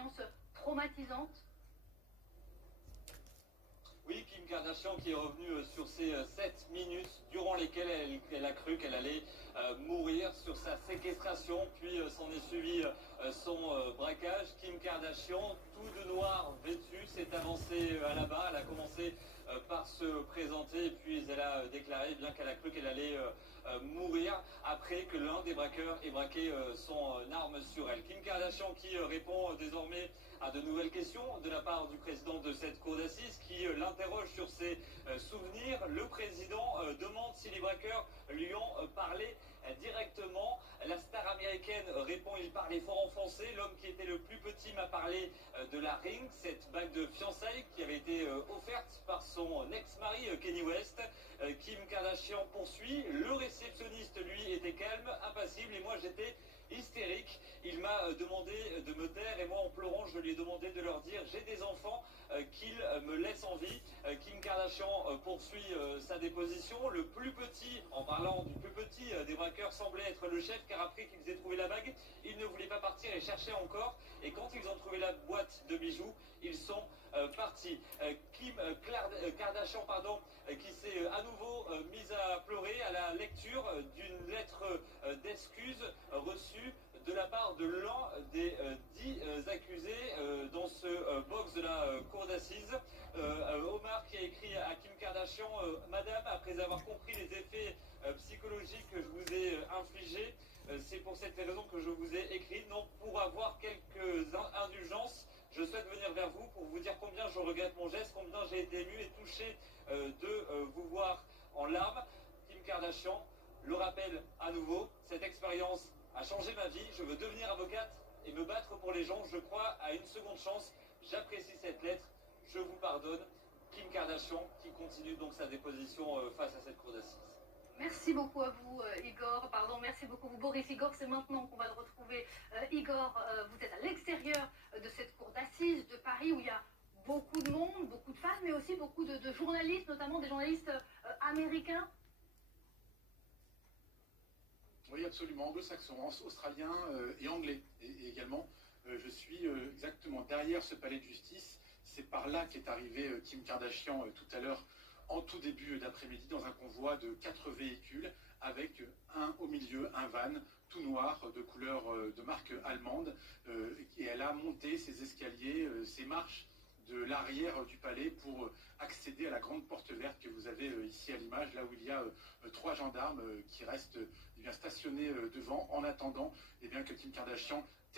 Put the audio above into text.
expérience traumatisante? Oui, Kim Kardashian qui est revenue sur ces 7 minutes durant lesquelles elle a cru qu'elle allait mourir, sur sa séquestration, puis s'en est suivi son braquage. Kim Kardashian, tout de noir vêtue, s'est avancée à la barre. Elle a commencé par se présenter et puis elle a déclaré bien qu'elle a cru qu'elle allait mourir après que l'un des braqueurs ait braqué son arme sur elle. Kim Kardashian qui répond désormais à de nouvelles questions de la part du président de cette cour d'assises qui l'interroge sur ses souvenirs. Le président demande si les braqueurs lui ont parlé directement. La star américaine répond: il parlait fort en français. L'homme qui était le plus petit m'a parlé de la ring, cette bague de fiançailles qui avait été offerte par son ex-mari Kanye West. Kim Kardashian poursuit: le réceptionniste lui était calme, impassible, et moi j'étais hystérique. Il m'a demandé de me taire et moi en pleurant je lui ai demandé de leur dire j'ai des enfants, qu'ils me laissent en vie. Kim Kardashian poursuit sa déposition. Le plus petit, en parlant du plus petit des braqueurs, semblait être le chef car après qu'ils aient trouvé la bague, ils ne voulaient pas partir et cherchaient encore, et quand ils ont trouvé la boîte de bijoux, ils sont partis. Kim Kardashian qui s'est à nouveau mise à pleurer à la lecture d'une lettre d'excuse reçue de la part de l'un des 10 accusés dans ce box de la cour d'assises. Omar qui a écrit à Kim Kardashian: Madame, après avoir compris les effets psychologiques que je vous ai infligés, c'est pour cette raison que je vous ai écrit. Non, pour avoir quelques indulgences, je souhaite venir vers vous pour vous dire combien je regrette mon geste, combien j'ai été ému et touché de vous voir en larmes. Kim Kardashian le rappelle à nouveau: cette expérience a changé ma vie, je veux devenir avocate et me battre pour les gens, je crois à une seconde chance, j'apprécie cette lettre, je vous pardonne. Kim Kardashian qui continue donc sa déposition face à cette cour d'assises. Merci beaucoup à vous, Igor. Pardon, merci beaucoup, vous, Boris. Igor, c'est maintenant qu'on va le retrouver. Igor, vous êtes à l'extérieur de cette cour d'assises de Paris où il y a beaucoup de monde, beaucoup de fans, mais aussi beaucoup de journalistes, notamment des journalistes américains. Oui, absolument, anglo-saxons, australiens et anglais également. Je suis exactement derrière ce palais de justice. C'est par là qu'est arrivé Kim Kardashian tout à l'heure, en tout début d'après-midi, dans un convoi de 4 véhicules, avec un au milieu, un van tout noir de couleur de marque allemande. Et elle a monté ses escaliers, ses marches de l'arrière du palais pour accéder à la grande porte verte que vous avez ici à l'image, là où il y a 3 gendarmes qui restent stationnés devant en attendant que Kim Kardashian